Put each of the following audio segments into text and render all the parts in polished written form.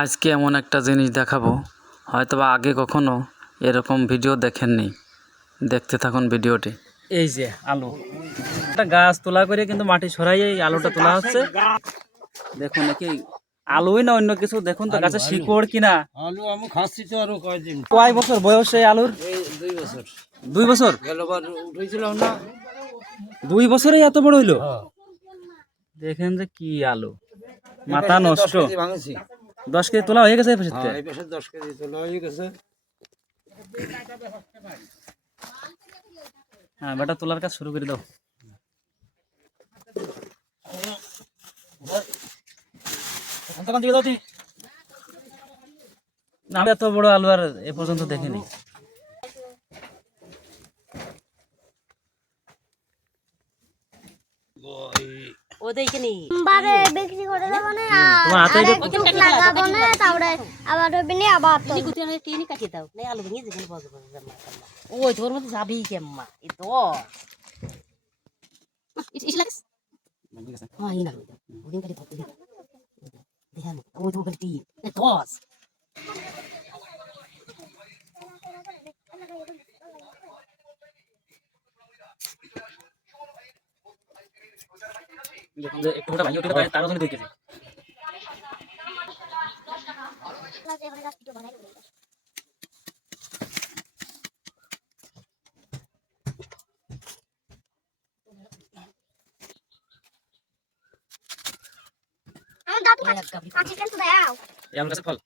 আজকে এমন একটা জিনিস দেখাবো, হয়তোবা আগে কখনো এরকম ভিডিও দেখেননি। দেখতে থাকুন ভিডিওটি। এই যে আলু, একটা গাছ তোলা করে কিন্তু মাটি সরাই এই আলুটা তোলা হচ্ছে। দেখুন নাকি আলুই না অন্য কিছু, দেখুন তো গাছের শিকড় কিনা। আলু আমি খাচ্ছি তো আরো কয়েকদিন। কয় বছর বয়স এই আলুর? 2 বছর। 2 বছর? গেলবার উঠেছিলাম না, 2 বছরেই এত বড় হইলো? হ্যাঁ। দেখেন যে কি আলু, মাথা নষ্ট। 10 কেজি ভাঙেছি। 10 কেজি তোলা হয়ে গেছে এই পাশে? হ্যাঁ, এই পাশে 10 কেজি তোলা হয়ে গেছে। হ্যাঁ বেটা, তোলার কাজ শুরু করে দাও। আমি এত বড় আলু আর এ পর্যন্ত দেখিনি। বারে বিক্রি করে দেব না, তোমার হাতে আর একটু লাগাবো না, তারপরে আবার হবে না, আবার তো টিনি কাটিয়ে দাও নাই আলু ভেঙে যেখানে বসবো ওই তোর মধ্যে যাবি কেম্মা এই তো ইস লাগিস হ্যাঁ ইনা ওদিন কাটি ধরতে দেখেন ওই তো গলতি দশ একটু ওটা ভাই, ওটা তার জন্য দেখেছি। আমার দাদু কাছে কিন্তু দাও এই আম গাছের ফল,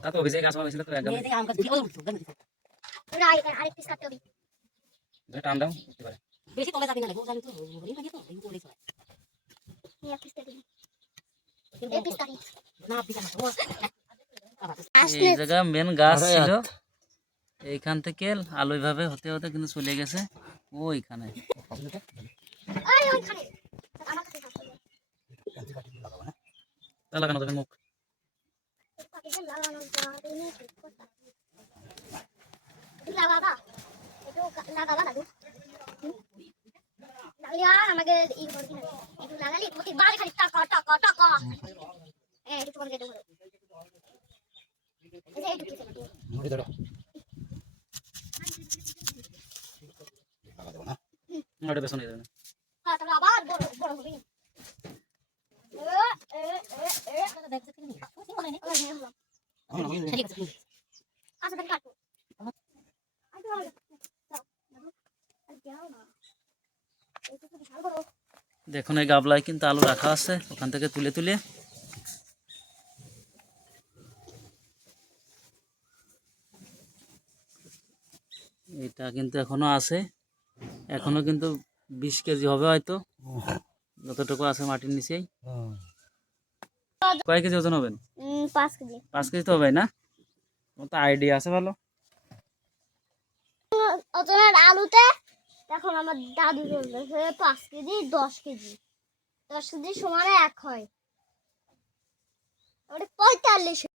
তা তো অভিষেক গাছ হয়েছিল তো একদম। এই আম গাছ দিয়ে না, আরেক পিস কাটতে হবে। টান দাও করতে পারে। বেশি তলে যাবি না লাগো জানি তো ওদিন কাটিয়ে তো এই করে চলে নিয়ে পিস কাটি, এই পিস কাটি না পিছা না এই জায়গা মেন গাছ ছিল, এইখান থেকে আলু এইভাবে হতে হতে কিন্তু চলে গেছে ওইখানে। এই ওইখানে আমার কাছে কাটতে হবে। তা লাগানো যাবে মুখ। কাটিতে লাগানো যাবে না, ঠিক কথা। লাগাবা, একটু লাগাবা দাদু। লাগালিয়া আমাকে ই করতে হবে, একটু লাগালি তোমাকে বারে খালি টাকা টাকা টাকা। একটু তোমাকে দেবো, এই যে একটু কিছু মুড়ি ধরো। লাগা দেব না। ওটা বেসন হয়ে যাবে না। হ্যাঁ, তাহলে আবার বড় বড় হবে। দেখতে কি না বলে নি আচ্ছা তাহলে কাটো। আচ্ছা দাও আর যাও না, এইটুকু ভালো করো। দেখুন এই গাবলায় কিন্তু আলু রাখা আছে, ওখান থেকে তুলে তুলে। এটা কিন্তু এখনো আছে, এখনো কিন্তু 20 কেজি হবে হয়তো, যতটুকু আছে মাটির নিচেই। কয় কেজি ওজন হবেন? 5 কেজি। 5 কেজি তো হবে না? তোমার তো আইডিয়া আছে ভালো। ওজনের আলুতে এখন আমার দাদু বলতেছে 5 কেজি 10 কেজি, 10 কেজি সমানে 1 হয়, ওটা 45